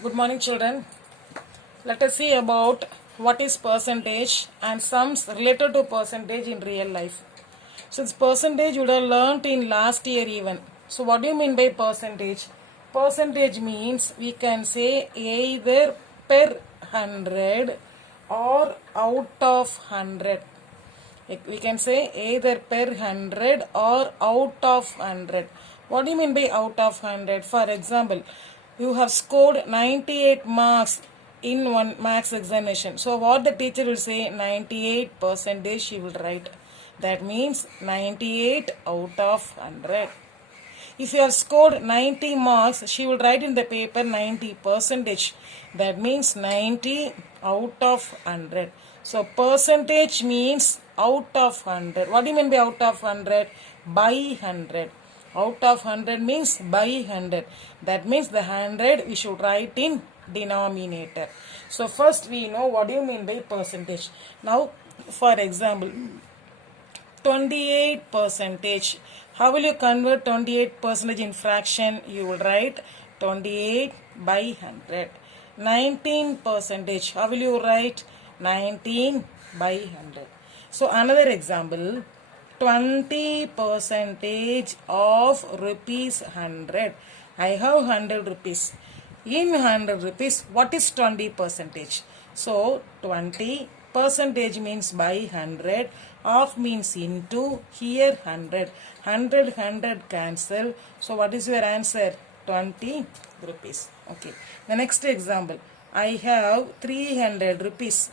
Good morning, children. Let us see about what is percentage and sums related to percentage in real life. Since percentage you would have learnt in last year even. So what do you mean by percentage? Percentage means we can say either per 100 or out of 100. We can say either per 100 or out of 100. What do you mean by out of 100? For example, you have scored 98 marks in one maths examination. So what the teacher will say, 98 percentage she will write. That means 98 out of 100. If you have scored 90 marks, she will write in the paper 90 percentage. That means 90 out of 100. So percentage means out of 100. What do you mean by out of 100? By 100. Out of 100 means by 100. That means the 100 we should write in denominator. So first we know what do you mean by percentage. Now for example, 28 percentage. How will you convert 28 percentage in fraction? You will write 28 by 100. 19 percentage. How will you write? 19 by 100. So another example, 20 percentage of rupees 100. I have 100 rupees. In 100 rupees, what is 20 percentage? So 20 percentage means by 100, of means into, here 100. 100 cancel. So what is your answer? 20 rupees. Okay. The next example, I have 300 rupees.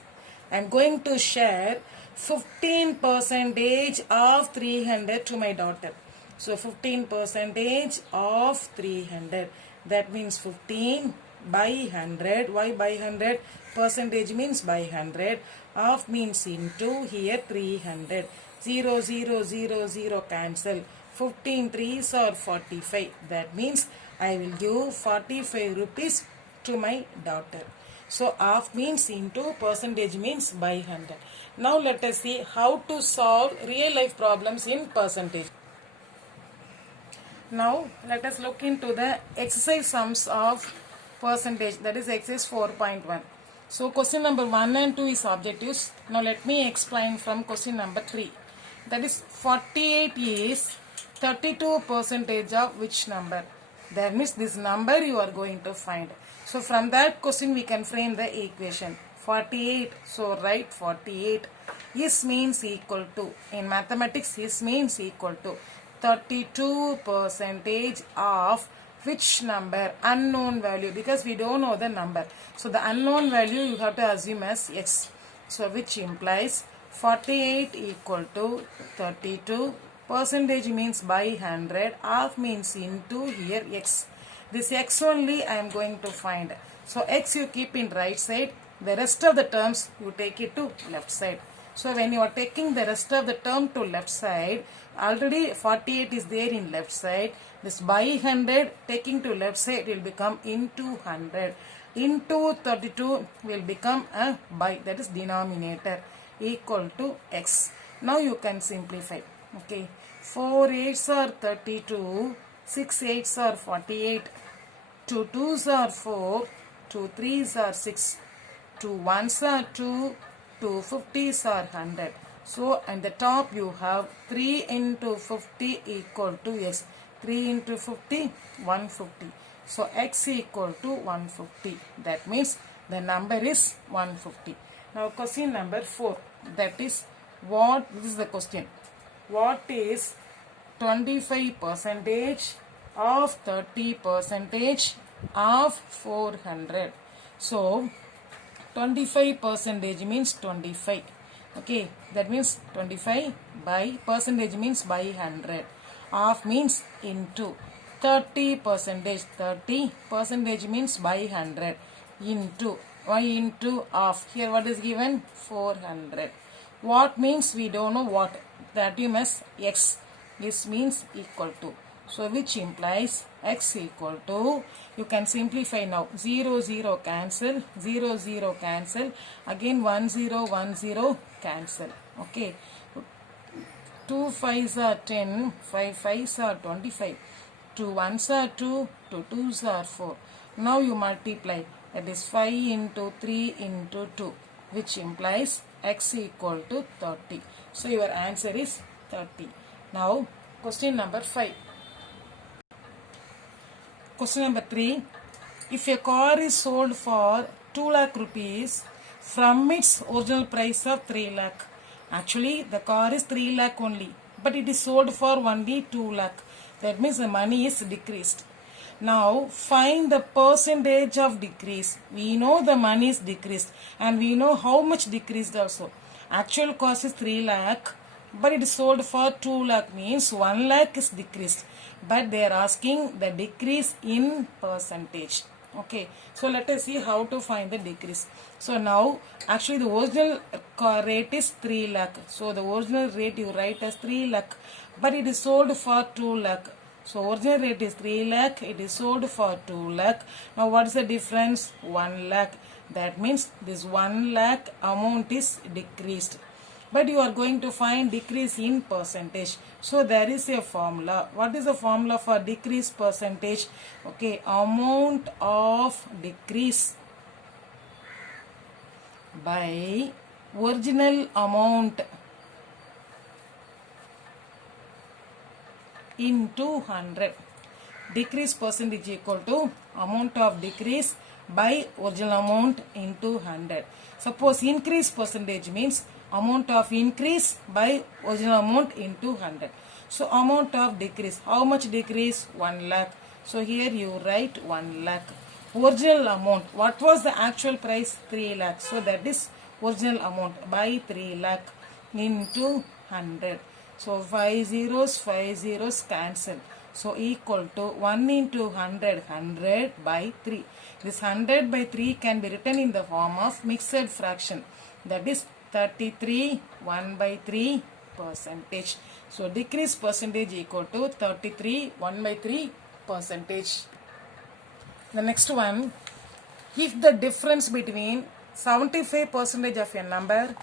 I am going to share 15 percentage of 300 to my daughter. So 15 percentage of 300. That means 15 by 100. Why by 100? Percentage means by 100. Of means into, here 300. 0, 0, 0, 0 cancel. 15 3s are 45. That means I will give 45 rupees to my daughter. So of means into, percentage means by 100. Now let us see how to solve real life problems in percentage. Now let us look into the exercise sums of percentage, that is exercise 4.1. So question number 1 and 2 is objectives. Now let me explain from question number 3. That is 48 is 32 percentage of which number? That means this number you are going to find. So from that question we can frame the equation. 48, so write 48. Is means equal to, in mathematics is means equal to 32 percentage of which number? Unknown value, because we don't know the number. So the unknown value you have to assume as x. So which implies 48 equal to 32. Percentage means by 100. Of means into, here x. This x only I am going to find. So x you keep in right side. The rest of the terms you take it to left side. So when you are taking the rest of the term to left side, already 48 is there in left side. This by 100 taking to left side will become into 100. Into 32 will become a by, that is denominator, equal to x. Now you can simplify. Okay. 4 8s are 32. 6 8s are 48. 2 2s are 4. 2 3s are 6. 2 1s are 2. 2 50s are 100. So at the top you have 3 into 50 equal to x. 3 into 50, 150. So x equal to 150. That means the number is 150. Now question number 4. That is what, this is the question. What is 25 percentage of 30 percentage of 400? So 25 percentage means 25. Okay, that means 25 by, percentage means by 100. Of means into. 30 percentage, 30 percentage means by 100. Into. Why into of? Here what is given? 400. What means we don't know what. That you must x. This means equal to. So which implies x equal to, you can simplify now, 0 0 cancel, 0 0 cancel, again 1 0 1 0 cancel. Okay, 2 5s are 10, 5 5s are 25, 2 ones are 2, 2 twos are 4. Now you multiply, that is 5 into 3 into 2, which implies x equal to 30. So your answer is 30. Now question number 5. Question number 3. If a car is sold for 2 lakh rupees from its original price of 3 lakh, actually the car is 3 lakh only, but it is sold for only 2 lakh. That means the money is decreased. Now find the percentage of decrease. We know the money is decreased and we know how much decreased also. Actual cost is 3 lakh, but it is sold for 2 lakh, means 1 lakh is decreased. But they are asking the decrease in percentage. Okay, so let us see how to find the decrease. So now actually the original rate is 3 lakh. So the original rate you write as 3 lakh, but it is sold for 2 lakh. So original rate is 3 lakh, it is sold for 2 lakh. Now what is the difference? 1 lakh. That means this 1 lakh amount is decreased. But you are going to find decrease in percentage. So there is a formula. What is the formula for decrease percentage? Okay, amount of decrease by original amount into 100. Decrease percentage equal to amount of decrease by original amount into 100. Suppose increase percentage means amount of increase by original amount into 100. So amount of decrease, how much decrease? 1 lakh. So here you write 1 lakh. Original amount, what was the actual price? 3 lakh. So that is original amount by 3 lakh into 100. So 5 zeros cancel. So equal to 1 into 100, 100 by 3. This 100 by 3 can be written in the form of mixed fraction. That is 33 1 by 3 percentage. So decrease percentage equal to 33 1 by 3 percentage. The next one, if the difference between 75% of a number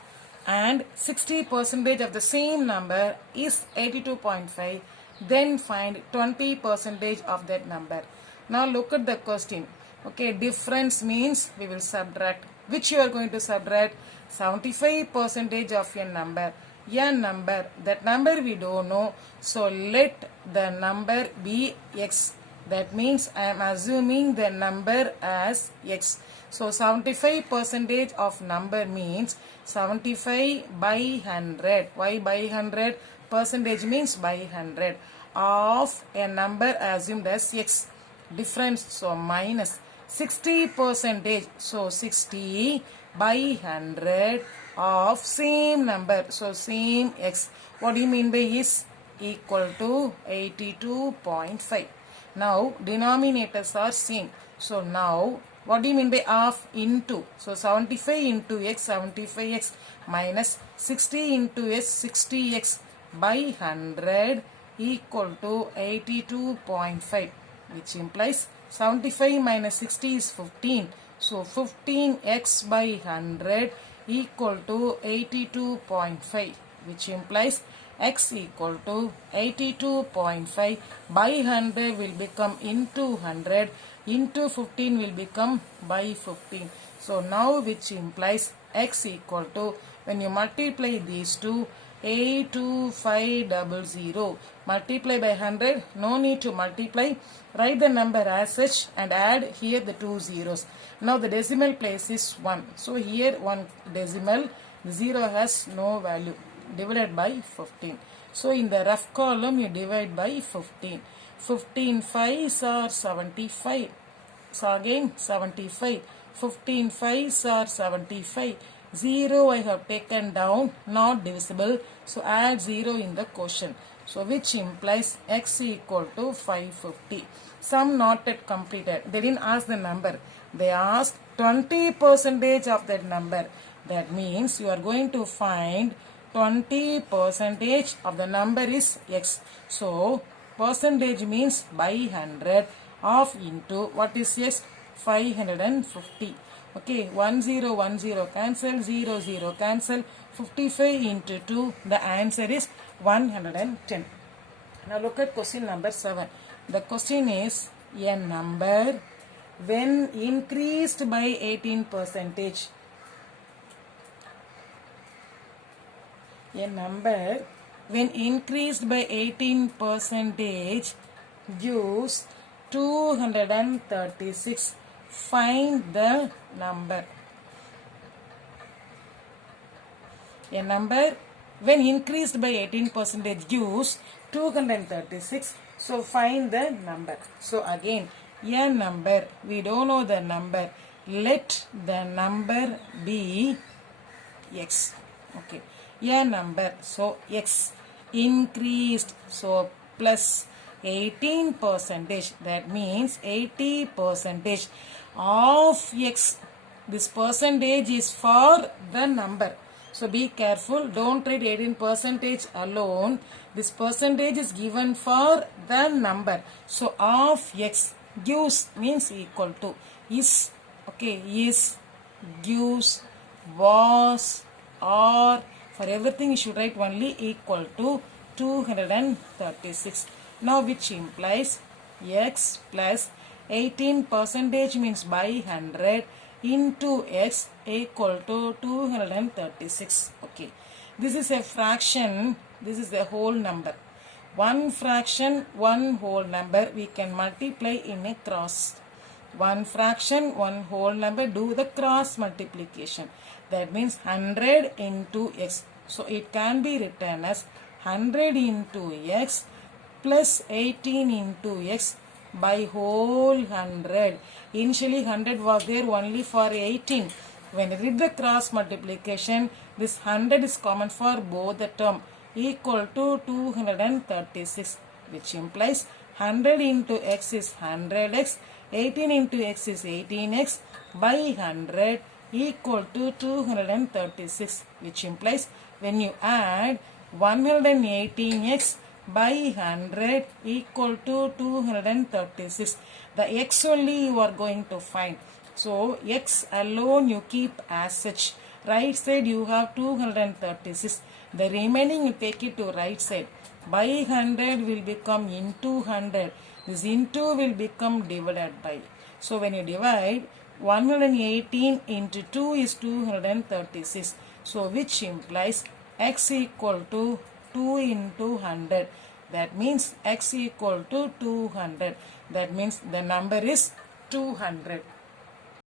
and 60% of the same number is 82.5, then find 20% of that number. Now look at the question. Okay, difference means we will subtract. Which you are going to subtract? 75% of a number. A number, that number we don't know, so let the number be x. That means I am assuming the number as x. So 75% of number means 75 by 100. Why by 100? Percentage means by 100 of a number assumed as x. Difference, so minus 60%. So 60 by 100 of same number. So same x. What do you mean by is? Equal to 82.5. Now denominators are same. So now what do you mean by of? Into. So 75 into x, 75x minus 60 into s, 60x by 100 equal to 82.5, which implies 75 minus 60 is 15. So 15x by 100 equal to 82.5, which implies x equal to 82.5 by 100 will become into 100, into 15 will become by 15. So now which implies x equal to, when you multiply these two, 82500, multiply by 100, no need to multiply, write the number as such and add here the 2 zeros. Now the decimal place is 1. So here one decimal, 0 has no value, divided by 15. So in the rough column you divide by 15. 15 5s are 75. So again 75. 15 5s are 75. 0 I have taken down, not divisible. So add 0 in the quotient. So which implies x equal to 550. Sum not yet completed. They didn't ask the number. They asked 20% of that number. That means you are going to find 20% of the number is x. So percentage means by 100 of into what is x? 550. Okay, 10 10 cancel, 0 0 cancel, 55 into 2, the answer is 110. Now look at question number 7. The question is a number when increased by 18 percentage. A number when increased by 18 percentage gives 236. Find the number. A number when increased by 18 percentage gives 236. So find the number. So again, a number, we don't know the number. Let the number be x. Okay, a number, so x increased, so plus 18 percentage, that means 80 percentage of x. This percentage is for the number. So be careful, don't write 18 percentage alone. This percentage is given for the number. So of x gives means equal to is, okay, is, gives, was, or, for everything you should write only equal to 236. Now which implies x plus 18 percentage means by 100 into x equal to 236. Okay, this is a fraction, this is a whole number. One fraction, one whole number, we can multiply in a cross. One fraction, one whole number, do the cross multiplication. That means 100 into x. So it can be written as 100 into x plus 18 into x by whole 100. Initially 100 was there only for 18. When I did the cross multiplication, this 100 is common for both the term, equal to 236, which implies 100 into x is 100x, 18 into x is 18x by 100 equal to 236, which implies when you add 118x by 100 equal to 236, the x only you are going to find. So x alone you keep as such. Right side you have 236. The remaining you take it to right side. By 100 will become into 100. This into will become divided by. So when you divide, 118 into 2 is 236. So which implies x equal to 2 into 100. That means x equal to 200. That means the number is 200.